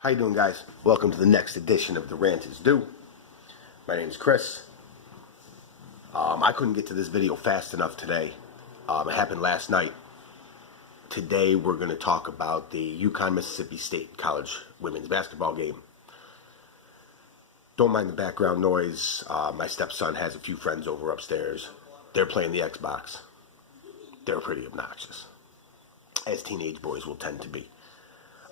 How you doing, guys? Welcome to the next edition of the Rant is Due. My name's Chris. I couldn't get to this video fast enough today. It happened last night. Today we're going to talk about the UConn Mississippi State college women's basketball game. Don't mind the background noise. My stepson has a few friends over upstairs. They're playing the Xbox. They're pretty obnoxious, as teenage boys will tend to be.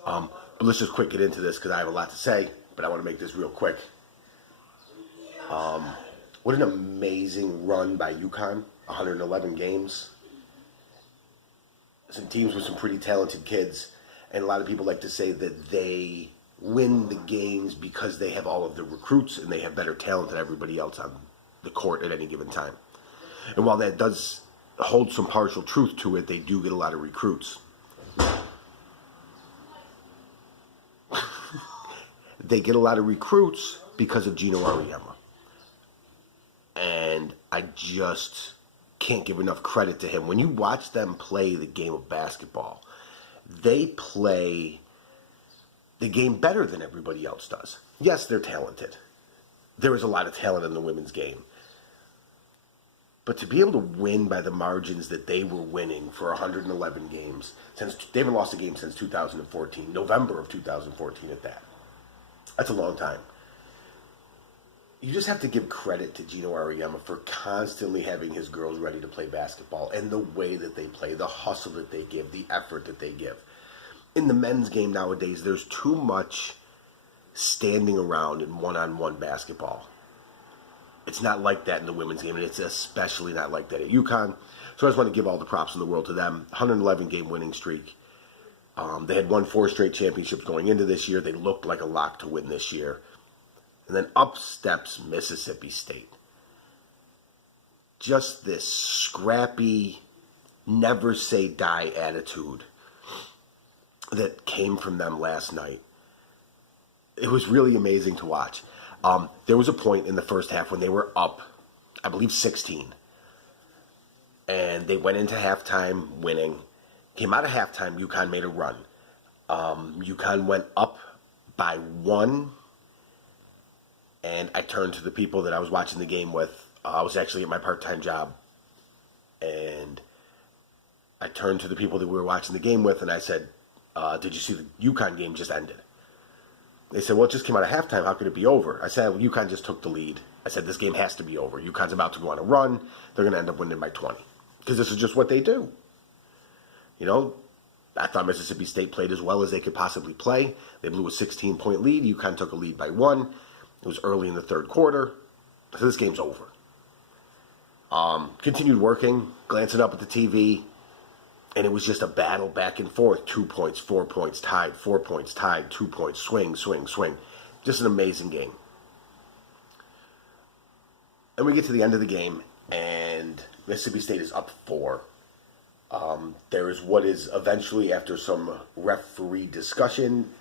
But let's just quick get into this because I have a lot to say, but I want to make this real quick. What an amazing run by UConn, 111 games. Some teams with some pretty talented kids, and a lot of people like to say that they win the games because they have all of the recruits and they have better talent than everybody else on the court at any given time. And while that does hold some partial truth to it, they do get a lot of recruits. They get a lot of recruits because of Gino Auriemma. And I just can't give enough credit to him. When you watch them play the game of basketball, they play the game better than everybody else does. Yes, they're talented. There is a lot of talent in the women's game. But to be able to win by the margins that they were winning for 111 games, since they haven't lost a game since 2014, November of 2014 at that. That's a long time. You just have to give credit to Gino Auriemma for constantly having his girls ready to play basketball and the way that they play, the hustle that they give, the effort that they give. In the men's game nowadays, there's too much standing around in one-on-one basketball. It's not like that in the women's game, and it's especially not like that at UConn. So I just want to give all the props in the world to them. 111-game winning streak. They had won 4 straight championships going into this year. They looked like a lock to win this year. And then up steps Mississippi State. Just this scrappy, never say die attitude that came from them last night. It was really amazing to watch. There was a point in the first half when they were up, I believe 16. And they went into halftime winning. Came out of halftime, UConn made a run. UConn went up by 1. And I turned to the people that I was watching the game with. I was actually at my part-time job. And I turned to the people that we were watching the game with, and I said, did you see the UConn game just ended? They said, well, it just came out of halftime. How could it be over? I said, well, UConn just took the lead. I said, this game has to be over. UConn's about to go on a run. They're going to end up winning by 20. Because this is just what they do. You know, I thought Mississippi State played as well as they could possibly play. They blew a 16-point lead. UConn took a lead by 1. It was early in the third quarter. So this game's over. Continued working, glancing up at the TV, and it was just a battle back and forth. 2 points, 4 points, tied, 4 points, tied, 2 points, swing, swing, swing. Just an amazing game. And we get to the end of the game, and Mississippi State is up 4. There is what is eventually, after some referee discussion,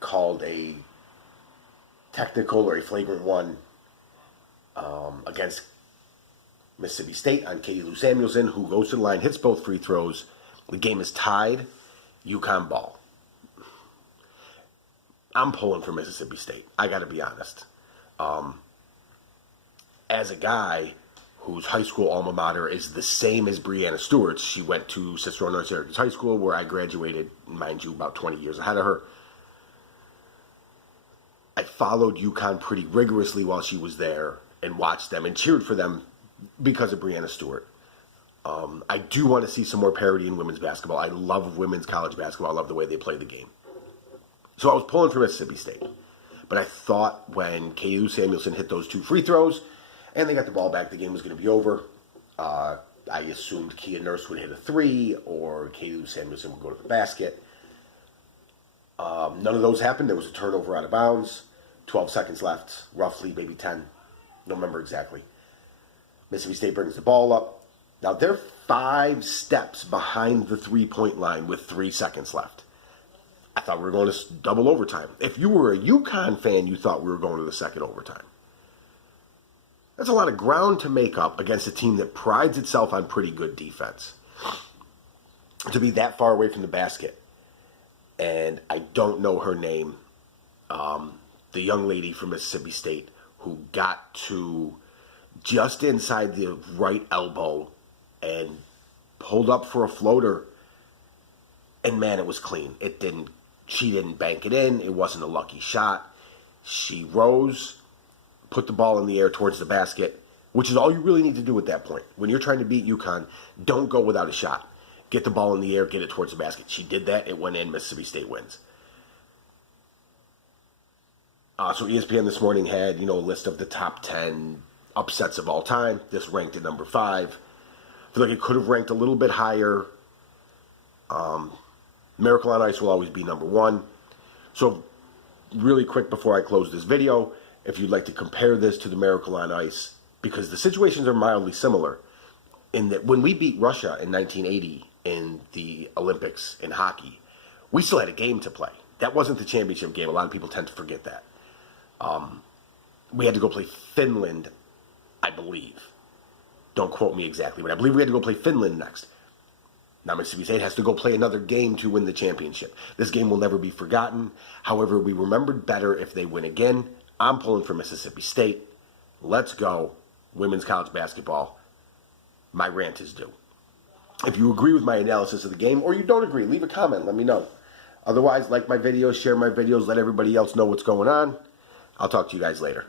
called a technical or a flagrant one against Mississippi State on Katie Lou Samuelson, who goes to the line, hits both free throws. The game is tied. UConn ball. I'm pulling for Mississippi State. I got to be honest. As a guy whose high school alma mater is the same as Breanna Stewart's, she went to Cicero North Syracuse High School, where I graduated, mind you, about 20 years ahead of her. I followed UConn pretty rigorously while she was there and watched them and cheered for them because of Breanna Stewart. I do want to see some more parity in women's basketball. I love women's college basketball. I love the way they play the game. So I was pulling for Mississippi State. But I thought when Katie Lou Samuelson hit those 2 free throws and they got the ball back, the game was going to be over. I assumed Kia Nurse would hit a 3 or Katie Lou Samuelson would go to the basket. None of those happened. There was a turnover out of bounds. 12 seconds left, roughly, maybe 10. Don't remember exactly. Mississippi State brings the ball up. Now, they're 5 steps behind the 3-point line with 3 seconds left. I thought we were going to double overtime. If you were a UConn fan, you thought we were going to the second overtime. That's a lot of ground to make up against a team that prides itself on pretty good defense. To be that far away from the basket, and I don't know her name, the young lady from Mississippi State who got to just inside the right elbow and pulled up for a floater, and man, it was clean. She didn't bank it in. It wasn't a lucky shot. She rose, put the ball in the air towards the basket, which is all you really need to do at that point. When you're trying to beat UConn, don't go without a shot. Get the ball in the air, get it towards the basket. She did that. It went in. Mississippi State wins. So ESPN this morning had, a list of the top 10 upsets of all time. This ranked at number 5. I feel like it could have ranked a little bit higher. Miracle on Ice will always be number 1. So really quick before I close this video, if you'd like to compare this to the Miracle on Ice, because the situations are mildly similar in that when we beat Russia in 1980 in the Olympics in hockey, we still had a game to play. That wasn't the championship game. A lot of people tend to forget that. We had to go play Finland, I believe. Don't quote me exactly, but I believe we had to go play Finland next. Now Mississippi State has to go play another game to win the championship. This game will never be forgotten. However, we remembered better if they win again. I'm pulling for Mississippi State. Let's go. Women's college basketball. My rant is due. If you agree with my analysis of the game or you don't agree, leave a comment. Let me know. Otherwise, like my videos, share my videos, let everybody else know what's going on. I'll talk to you guys later.